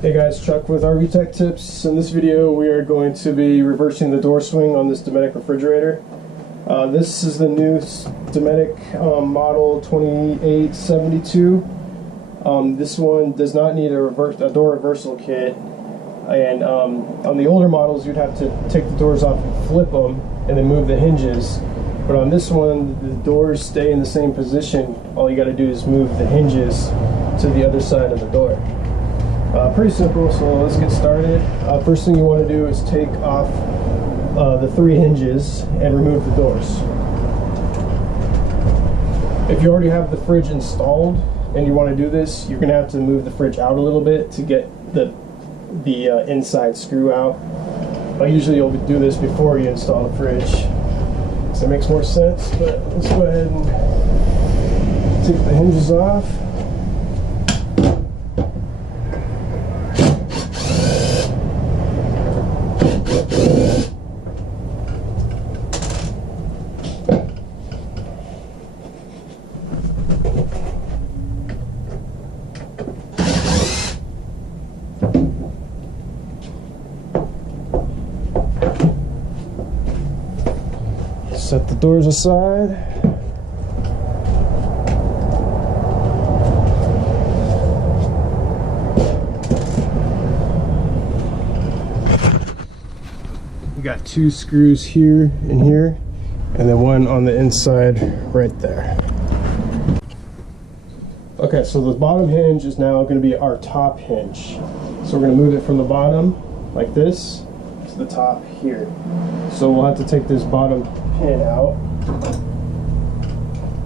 Hey guys, Chuck with RvTech Tips. In this video we are going to be reversing the door swing on this Dometic refrigerator. This is the new Dometic model 2872. This one does not need a door reversal kit, and on the older models you'd have to take the doors off and flip them and then move the hinges. But on this one the doors stay in the same position. All you got to do is move the hinges to the other side of the door. Pretty simple, so let's get started. First thing you want to do is take off the 3 hinges and remove the doors. If you already have the fridge installed and you want to do this, you're going to have to move the fridge out a little bit to get the inside screw out. Usually you'll do this before you install the fridge, so it makes more sense. But let's go ahead and take the hinges off. Set the doors aside. We got 2 screws here and here, and then one on the inside right there. Okay, so the bottom hinge is now going to be our top hinge. So we're going to move it from the bottom like this to the top here. So we'll have to take this bottom pin out.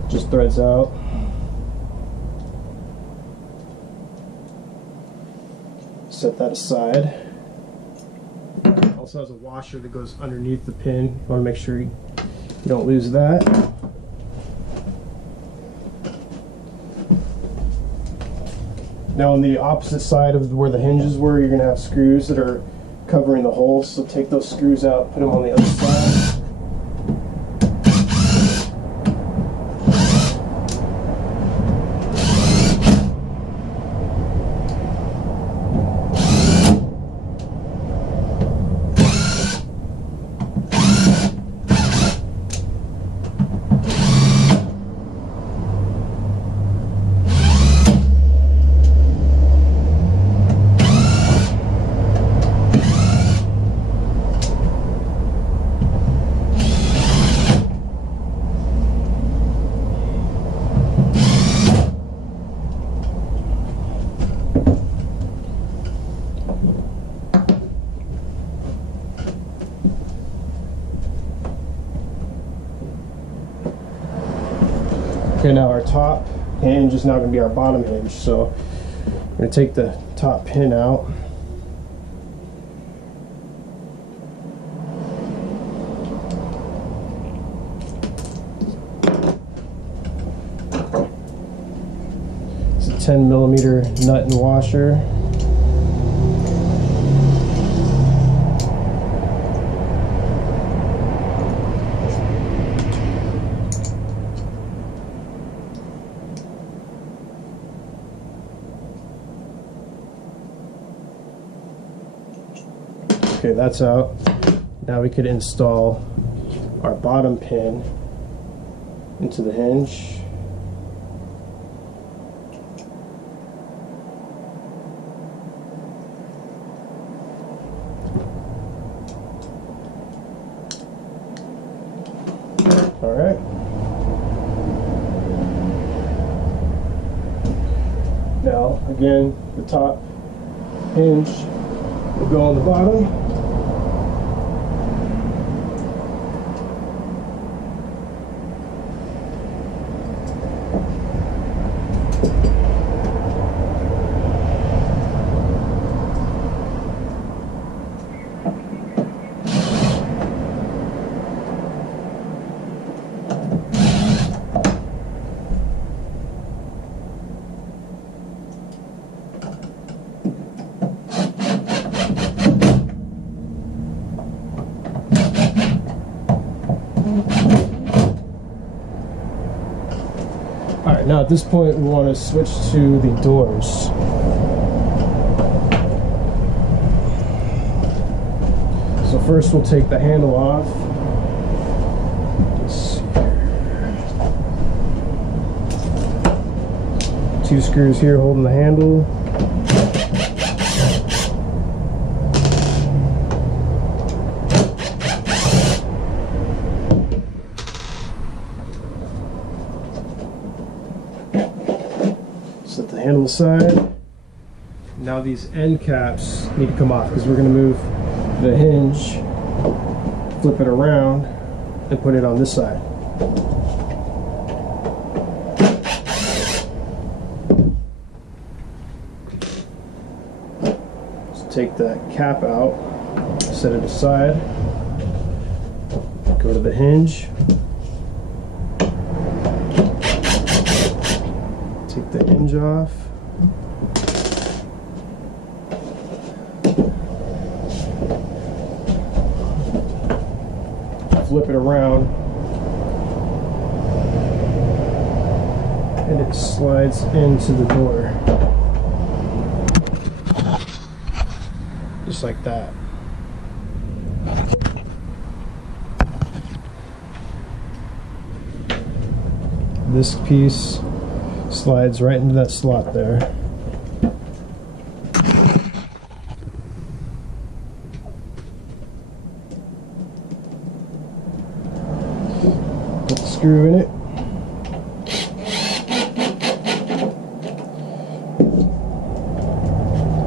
Just threads out. Set that aside. Also has a washer that goes underneath the pin. You want to make sure you don't lose that. Now on the opposite side of where the hinges were, you're going to have screws that are covering the holes. So take those screws out, put them on the other side. Okay, now our top hinge is now going to be our bottom hinge, so I'm going to take the top pin out. It's a 10mm nut and washer. Okay, that's out. Now we could install our bottom pin into the hinge. All right. Now, again, the top hinge will go on the bottom. Alright, now at this point we want to switch to the doors. first we'll take the handle off. Let's see here. 2 screws here holding the handle. Set the handle aside. Now these end caps need to come off because we're going to move the hinge, flip it around, and put it on this side. So take that cap out, set it aside, go to the hinge, take the hinge off, flip it around, and it slides into the door just like that. This piece slides right into that slot there. Put the screw in it.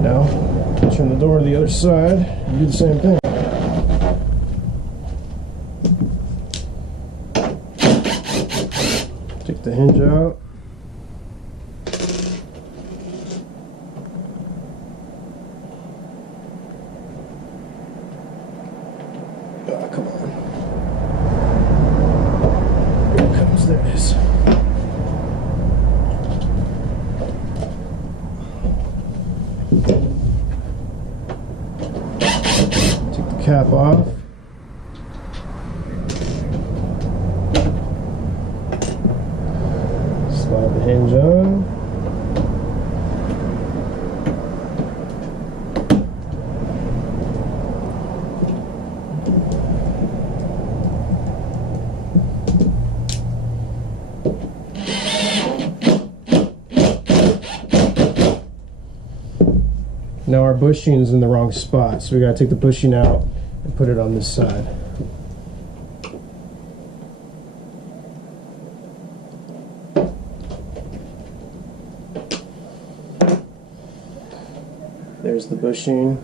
Now, turn the door to the other side and do the same thing. Take the hinge out. Oh, come on. Here it comes. There it is. Take the cap off. Slide the hinge on. Now our bushing is in the wrong spot, so we gotta take the bushing out and put it on this side. There's the bushing.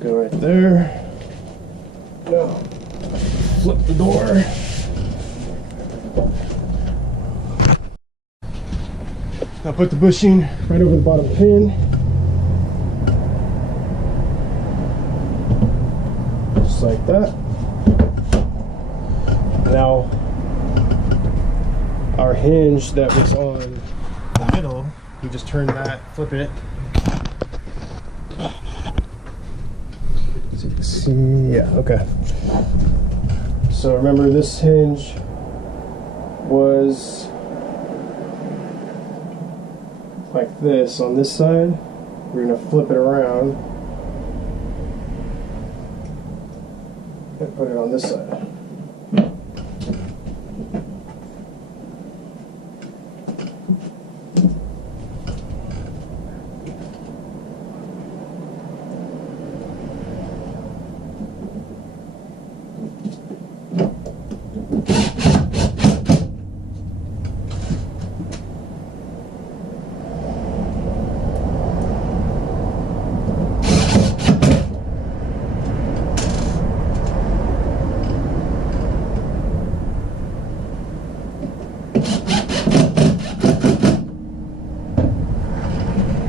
Go right there. Now, flip the door. Now put the bushing right over the bottom pin. Just like that. Now, our hinge that was on the middle, we just turn that, flip it. So you can see, yeah, okay. So remember, this hinge was like this on this side. We're going to flip it around and put it on this side.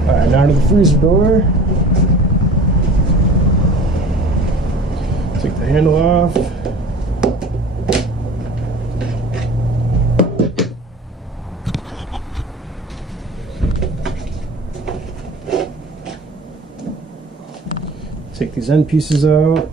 Alright, now to the freezer door. Take the handle off. Take these end pieces out.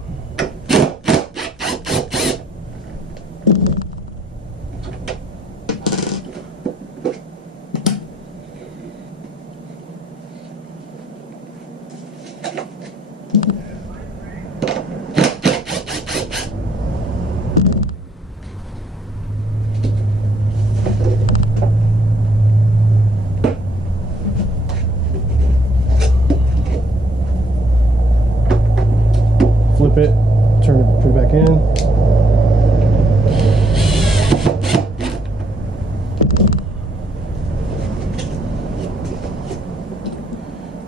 put it back in.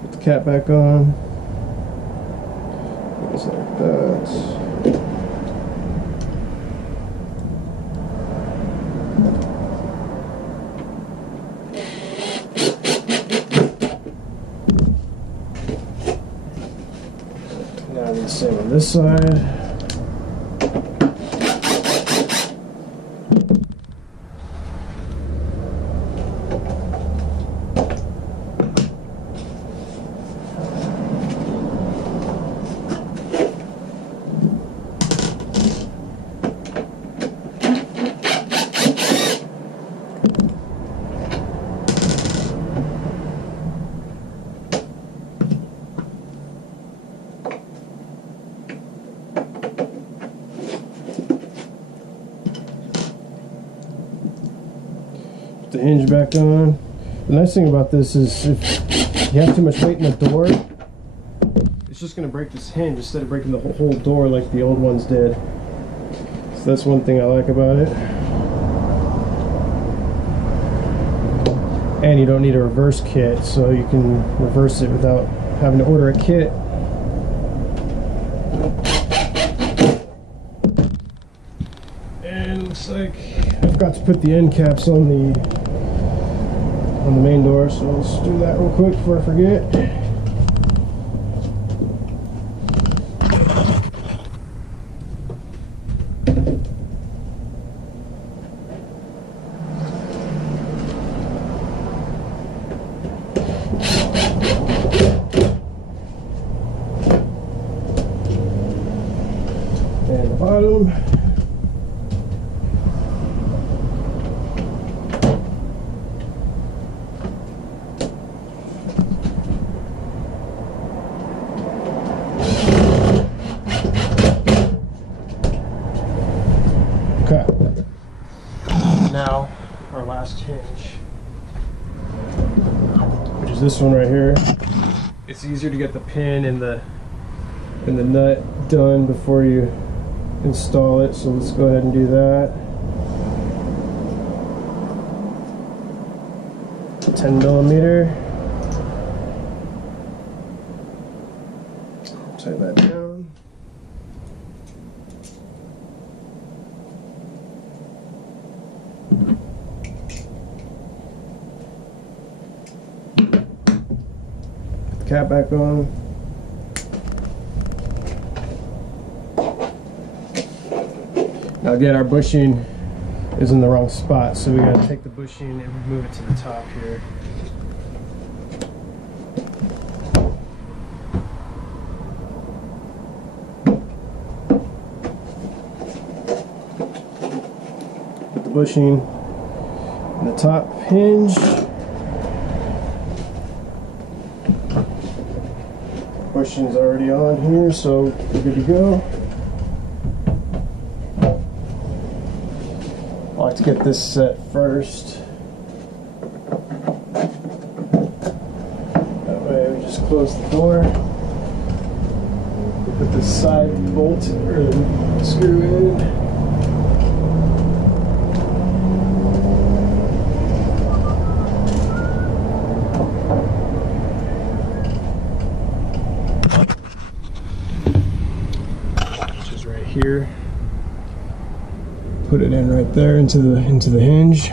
Put the cap back on. Just like that. Now do the same on this side. The hinge back on. The nice thing about this is if you have too much weight in the door, it's just going to break this hinge instead of breaking the whole door like the old ones did. So that's one thing I like about it. And you don't need a reverse kit, so you can reverse it without having to order a kit. And it looks like I forgot to put the end caps on the main door, so let's do that real quick before I forget. And the bottom. Okay. Now our last hinge, which is this one right here. It's easier to get the pin and the nut done before you install it, so let's go ahead and do that. 10mm. Tighten that down. Put the cap back on. Now again, our bushing is in the wrong spot, so we gotta take the bushing and move it to the top here. Put the bushing in the top hinge. Bushing's already on here, so we're good to go. I like to get this set first. That way we just close the door. Put the side bolt or the screw in. Which is right here. Put it in right there into the hinge.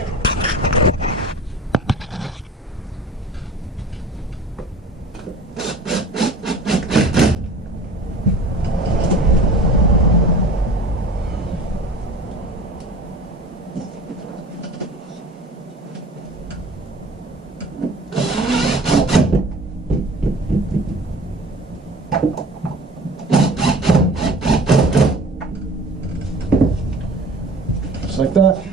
Just like that.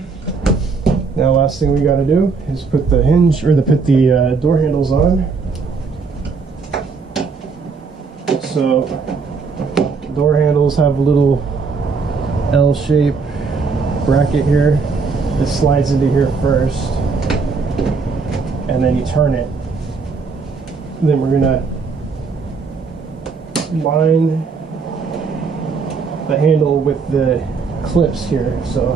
Now last thing we got to do is put the hinge, or put the door handles on. So door handles have a little L-shaped bracket here that slides into here first, and then you turn it. And then we're gonna line the handle with the clips here. So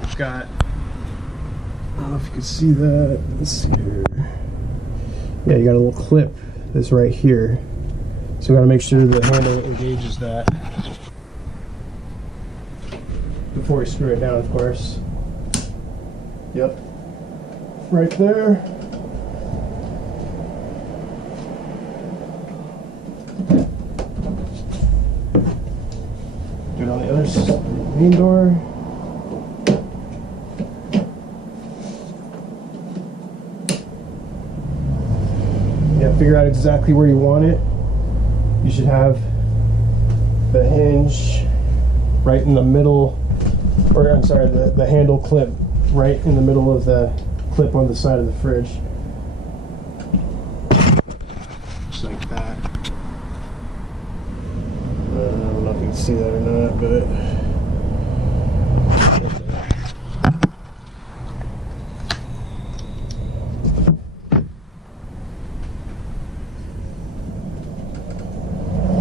we've got, I don't know if you can see that. Let's see here. Yeah, you got a little clip that's right here. So we got to make sure the handle engages that before we screw it down, of course. Yep, right there. Do it on the other main door. Yeah, figure out exactly where you want it. You should have the hinge right in the middle, or I'm sorry, the handle clip right in the middle of the clip on the side of the fridge. Just like that. I don't know if you can see that or not, but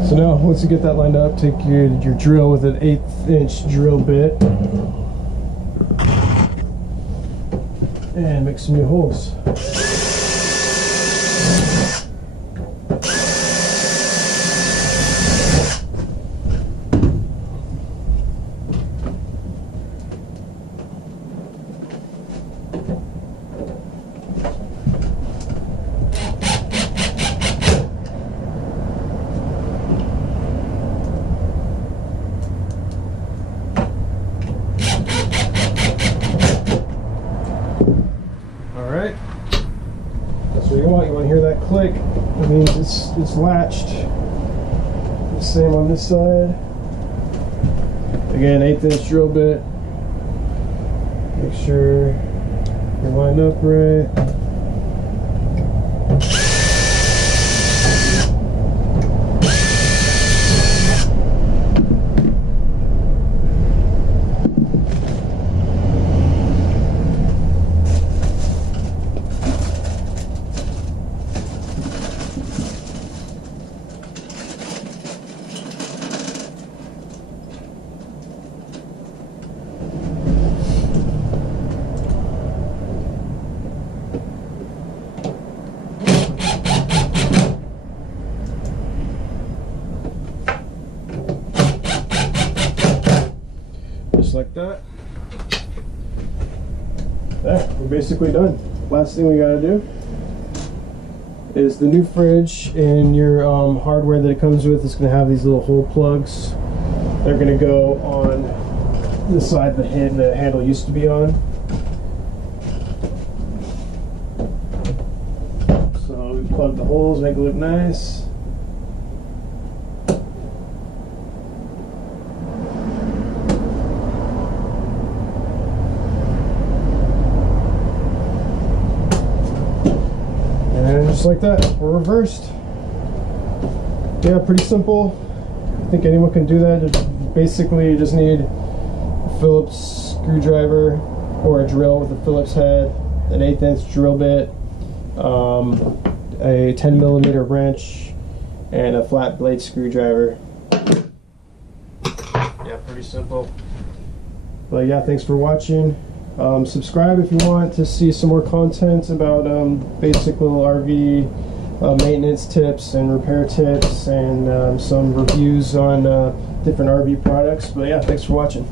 so now, once you get that lined up, take your drill with an 1/8 inch drill bit and make some new holes. Alright, that's what you want. You want to hear that click. That means it's latched. The same on this side. Again, 1/8 inch drill bit. Make sure you're lined up right. Just like that. There, we're basically done. Last thing we gotta do is the new fridge and your hardware that it comes with is gonna have these little hole plugs. They're gonna go on the side the handle used to be on. So we plug the holes, make it look nice. And just like that, we're reversed. Yeah, pretty simple. I think anyone can do that. Basically, you just need a Phillips screwdriver or a drill with a Phillips head, an 1/8 inch drill bit, a 10mm wrench, and a flat blade screwdriver. Yeah, pretty simple. But yeah, thanks for watching. Subscribe if you want to see some more content about basic little RV maintenance tips and repair tips and some reviews on different RV products. But yeah, thanks for watching.